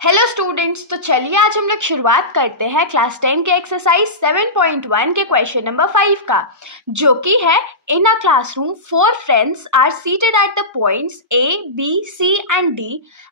Hello students, तो चलिए आज हम लोग शुरुआत करते हैं क्लास 10 के एक्सरसाइज 7.1 के क्वेश्चन नंबर 5 का, जो कि है in a classroom 4 friends are seated at the points A, B, C and D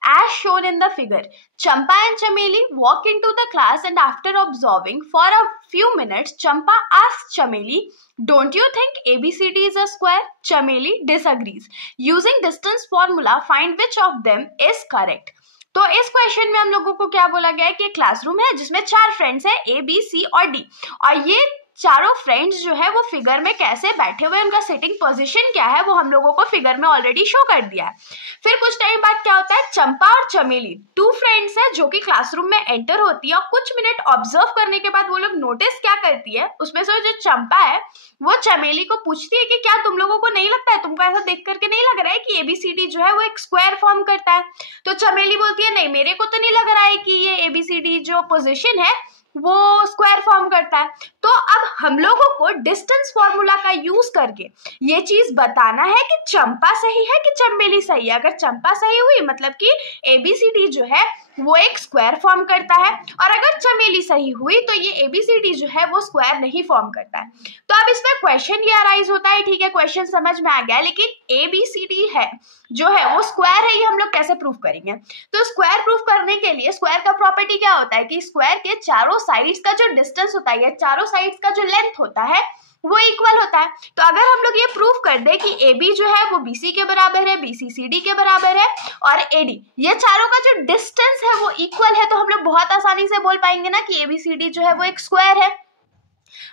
as shown in the figure. Champa and Chameli walk into the class and after observing for a few minutes, Champa asks Chameli, "Don't you think ABCD is a square?" Chameli disagrees. Using distance formula, find which of them is correct. तो इस question में हम लोगों को क्या बोला गया है कि क्लासरूम है जिसमें 4 फ्रेंड्स हैं A, B, C और D, और ये चारों फ्रेंड्स जो है वो फिगर में कैसे बैठे हुए, उनका सिटिंग पोजीशन क्या है वो हम लोगों को फिगर में ऑलरेडी शो कर दिया है। फिर कुछ टाइम बाद क्या होता है, चंपा और चमेली 2 फ्रेंड्स है जो कि क्लासरूम में एंटर होती है और कुछ मिनट ऑब्जर्व करने के बाद वो लोग नोटिस क्या करती है, उसमें से जो चंपा है वो चमेली को पूछती है कि क्या तुम लोगों को नहीं लगता है, तुमको ऐसा देख करके नहीं लग रहा है कि ABCD जो है वो एक स्क्वायर फॉर्म करता है? तो चमेली बोलती है नहीं, मेरे को तो नहीं लग रहा है कि ये ABCD जो पोजीशन है वो स्क्वायर फॉर्म करता है। तो अब हम लोगों को डिस्टेंस फॉर्मूला का यूज करके ये चीज बताना है कि चंपा सही है कि चमेली सही है। अगर चंपा सही हुई मतलब कि ABCD जो है वो एक स्क्वायर फॉर्म करता है, और अगर चमेली सही हुई तो ये ABCD जो है वो स्क्वायर नहीं फॉर्म करता है। तो अब इसमें क्वेश्चन ये अराइज होता है, ठीक है क्वेश्चन समझ में आ गया, लेकिन ABCD है जो है वो स्क्वायर है, ये हम लोग कैसे प्रूफ करेंगे? तो स्क्वायर प्रूफ करने के लिए स्क्वायर का प्रॉपर्टी क्या होता है कि स्क्वायर के चारों साइड्स का जो डिस्टेंस होता है, चारों साइड्स का जो लेंथ होता है वो इक्वल होता है। तो अगर हम लोग ये प्रूफ कर दे कि AB जो है वो BC के बराबर है, BC CD के बराबर है और AD, ये चारों का जो डिस्टेंस है वो इक्वल है, तो हम लोग बहुत आसानी से बोल पाएंगे ना कि ABCD जो है वो एक स्क्वायर है।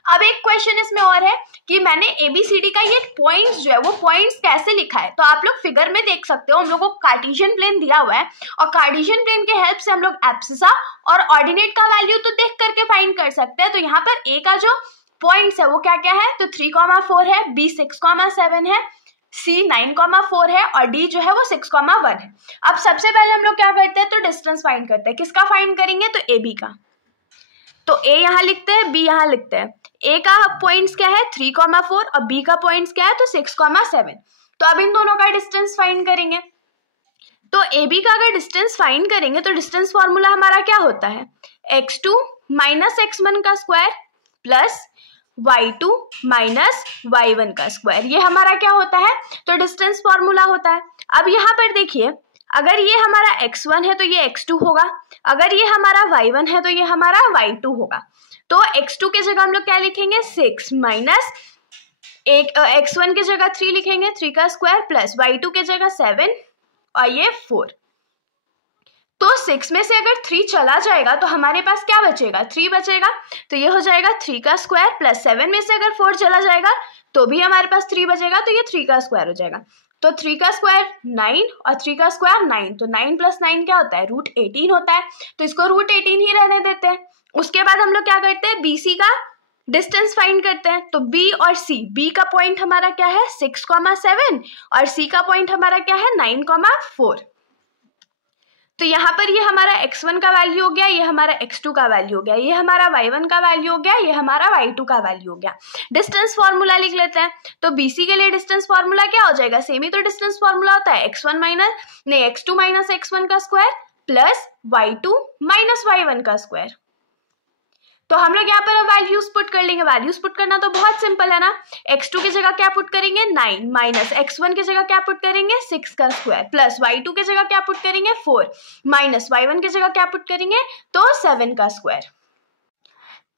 अब एक क्वेश्चन इसमें और है कि मैंने ABCD का ये पॉइंट्स जो है वो पॉइंट्स कैसे लिखा है, तो आप लोग फिगर में देख सकते हो, हम लोग को कार्टेशियन प्लेन दिया हुआ है और कार्टेशियन प्लेन के हेल्प से हम लोग एब्सिसा और ऑर्डिनेट का वैल्यू तो देख करके फाइंड कर सकते हैं। तो यहाँ पर A का जो पॉइंट्स है वो क्या क्या है, तो 3,4 है, B 6,7 है, C 9,4 है और D जो है वो 6,1 है। अब सबसे पहले हम लोग क्या करते हैं, तो डिस्टेंस फाइंड करते हैं। किसका फाइंड करेंगे, तो AB का। तो A यहाँ लिखते हैं, B यहाँ लिखते हैं। A का पॉइंट्स क्या है 3,4 और B का पॉइंट्स क्या है तो 6,7। तो अब इन दोनों का डिस्टेंस फाइंड करेंगे। तो AB का अगर डिस्टेंस फाइंड करेंगे तो डिस्टेंस फॉर्मूला हमारा क्या होता है, x2 माइनस x1 का square plus y2 minus y1 का स्क्वायर, ये हमारा क्या होता है, तो डिस्टेंस फॉर्मूला होता है। अब यहाँ पर देखिए, अगर ये हमारा x1 है तो ये x2 होगा, अगर ये हमारा y1 है तो ये हमारा y2 होगा। तो x2 की जगह हम लोग क्या लिखेंगे 6 माइनस x1 की जगह 3 लिखेंगे 3 का स्क्वायर प्लस y2 की जगह 7 और ये 4। तो 6 में से अगर 3 चला जाएगा तो हमारे पास क्या बचेगा, 3 बचेगा, तो ये हो जाएगा 3 का स्क्वायर प्लस 7 में से अगर 4 चला जाएगा तो भी हमारे पास 3 बचेगा, तो ये 3 का स्क्वायर हो जाएगा। तो 3 का स्क्वायर 9 और 3 का स्क्वायर 9, तो 9 प्लस 9 क्या होता है, √18 होता है, तो इसको √18 ही रहने देते हैं। उसके बाद हम लोग क्या करते हैं, BC का डिस्टेंस फाइंड करते हैं। तो B और C, B का पॉइंट हमारा क्या है 6,7 और C का पॉइंट हमारा क्या है 9,4। तो यहाँ पर ये हमारा x1 का वैल्यू हो गया, ये हमारा x2 का वैल्यू हो गया, ये हमारा y1 का वैल्यू हो गया, ये हमारा y2 का वैल्यू हो गया। डिस्टेंस फॉर्मूला लिख लेते हैं। तो BC के लिए डिस्टेंस फॉर्मूला क्या हो जाएगा, सेम ही तो डिस्टेंस फॉर्मूला होता है x2 माइनस x1 का square plus y2 minus y1 का स्क्वायर। तो हम लोग यहाँ पर वैल्यूज पुट कर लेंगे। वैल्यूज पुट करना तो बहुत सिंपल है ना, x2 की जगह क्या पुट करेंगे 9 माइनस x1 की जगह क्या पुट करेंगे 6 का स्क्वायर प्लस y2 की जगह क्या पुट करेंगे 4 माइनस y1 की जगह क्या पुट करेंगे तो 7 का स्क्वायर।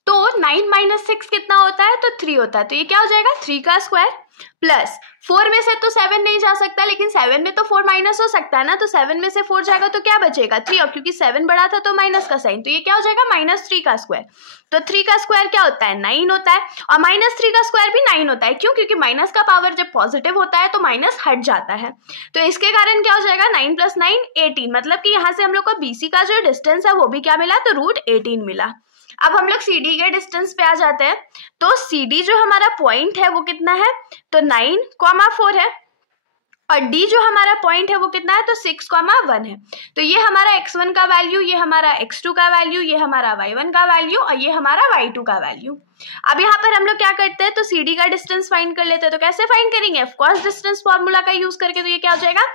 तो 9 माइनस 6 कितना होता है, तो 3 होता है, तो ये क्या हो जाएगा 3 का स्क्वायर प्लस 4 में से तो 7 नहीं जा सकता, लेकिन 7 में तो 4 माइनस हो सकता है ना, तो 7 में से 4 जाएगा तो क्या बचेगा 3, और क्योंकि 7 बड़ा था तो माइनस का साइन, तो ये क्या हो जाएगा -3 का स्क्वायर। तो 3 का स्क्वायर क्या होता है 9 होता है, और -3 का स्क्वायर भी 9 होता है। क्यों, क्योंकि माइनस का पावर जब पॉजिटिव होता है तो माइनस हट जाता है, तो इसके कारण क्या हो जाएगा 9 + 9 18, मतलब कि यहाँ से हम लोग को BC का जो डिस्टेंस है वो भी क्या मिला, तो √18 मिला। अब हम लोग CD के डिस्टेंस पे आ जाते हैं। तो CD जो हमारा पॉइंट है वो कितना है, तो 9,4 है, और डी जो हमारा पॉइंट है वो कितना है, तो 6,1 है। तो ये हमारा x1 का वैल्यू, ये हमारा x2 का वैल्यू, ये हमारा y1 का वैल्यू और ये हमारा y2 का वैल्यू। अब यहाँ पर हम लोग क्या करते हैं, तो CD का डिस्टेंस फाइंड कर लेते हैं। तो कैसे फाइंड करेंगे, ऑफ कोर्स डिस्टेंस फॉर्मूला का यूज करके। तो ये क्या हो जाएगा,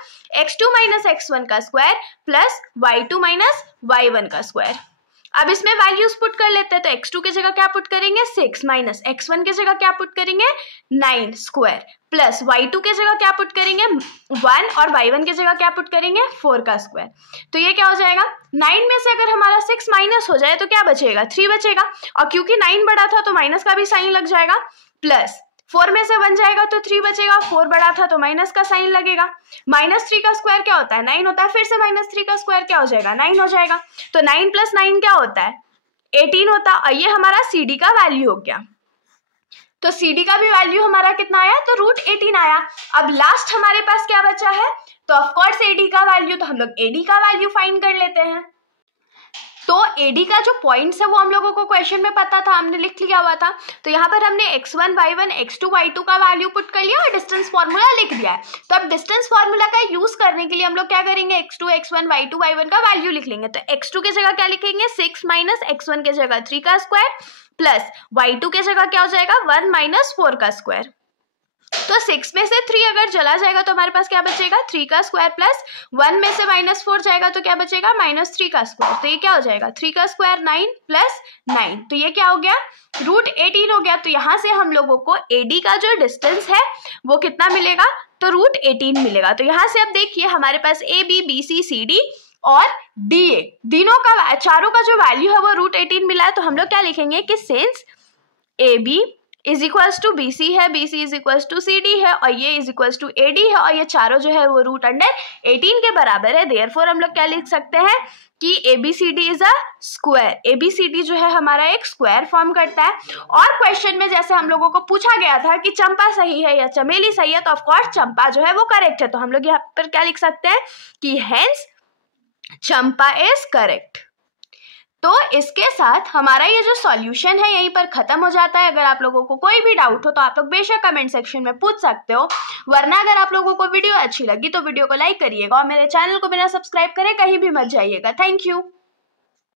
x2 माइनस x1 का square plus y2 minus y1 का स्क्वायर। अब इसमें वैल्यूज पुट कर लेते हैं। तो x2 की जगह क्या पुट करेंगे, 6 माइनस x1 की जगह क्या पुट करेंगे, 9 स्क्वायर प्लस y2 की जगह क्या पुट करेंगे, 1 और y1 की जगह क्या पुट करेंगे, 4 का स्क्वायर। तो ये क्या हो जाएगा, 9 में से अगर हमारा 6 माइनस हो जाए तो क्या बचेगा, 3 बचेगा। और क्योंकि 9 बड़ा था तो माइनस का भी साइन लग जाएगा, प्लस 4 में से 1 जाएगा तो 3 बचेगा, 4 बड़ा था तो माइनस का साइन लगेगा। -3 का स्क्वायर क्या होता है, 9 होता है, फिर से -3 का स्क्वायर क्या हो जाएगा, 9 हो जाएगा। तो 9 + 9 क्या होता है, 18 होता है। और ये हमारा CD का वैल्यू हो गया। तो CD का भी वैल्यू हमारा कितना आया, तो √18 आया। अब लास्ट हमारे पास क्या बचा है, तो ऑफकोर्स AD का वैल्यू। तो हम लोग AD का वैल्यू फाइंड कर लेते हैं। तो AD का जो पॉइंट्स है वो हम लोगों को क्वेश्चन में पता था, हमने लिख लिया हुआ था। तो यहाँ पर हमने x1 y1 x2 y2 का वैल्यू पुट कर लिया और डिस्टेंस फॉर्मूला लिख दिया है। तो अब डिस्टेंस फॉर्मूला का यूज करने के लिए हम लोग क्या करेंगे, x2 x1 y2 y1 का वैल्यू लिख लेंगे। तो x2 की जगह क्या लिखेंगे, 6 माइनस x1 की जगह 3 का स्क्वायर प्लस y2 की जगह क्या हो जाएगा, 1 माइनस 4 का स्क्वायर। तो 6 में से 3 अगर चला जाएगा तो हमारे पास क्या बचेगा, 3 का स्क्वायर प्लस 1 में से -4 जाएगा तो क्या बचेगा, -3 का स्क्वायर। तो ये क्या हो जाएगा, 3 का स्क्वायर 9 प्लस 9। तो ये क्या हो गया, √18 हो गया। तो यहाँ से हम लोगों को AD का जो डिस्टेंस है वो कितना मिलेगा, तो √18 मिलेगा। तो यहाँ से अब देखिए हमारे पास AB BC CD और DA तीनों का, चारों का जो वैल्यू है वो √18 मिला है। तो हम लोग क्या लिखेंगे कि since AB is equals to BC है, BC is equals to CD है और ये इज इक्वल्स टू AD है और ये चारों जो है वो √18 के बराबर है। देयरफॉर हम लोग क्या लिख सकते हैं कि ABCD is a square. ABCD जो है हमारा एक स्क्वायर फॉर्म करता है। और क्वेश्चन में जैसे हम लोगों को पूछा गया था कि चंपा सही है या चमेली सही है, तो ऑफकोर्स चंपा जो है वो करेक्ट है। तो हम लोग यहाँ पर क्या लिख सकते हैं कि हेंस चंपा इज करेक्ट। तो इसके साथ हमारा ये जो सॉल्यूशन है यहीं पर खत्म हो जाता है। अगर आप लोगों को कोई भी डाउट हो तो आप लोग बेशक कमेंट सेक्शन में पूछ सकते हो, वरना अगर आप लोगों को वीडियो अच्छी लगी तो वीडियो को लाइक करिएगा और मेरे चैनल को बिना सब्सक्राइब करे कहीं भी मत जाइएगा। Thank you.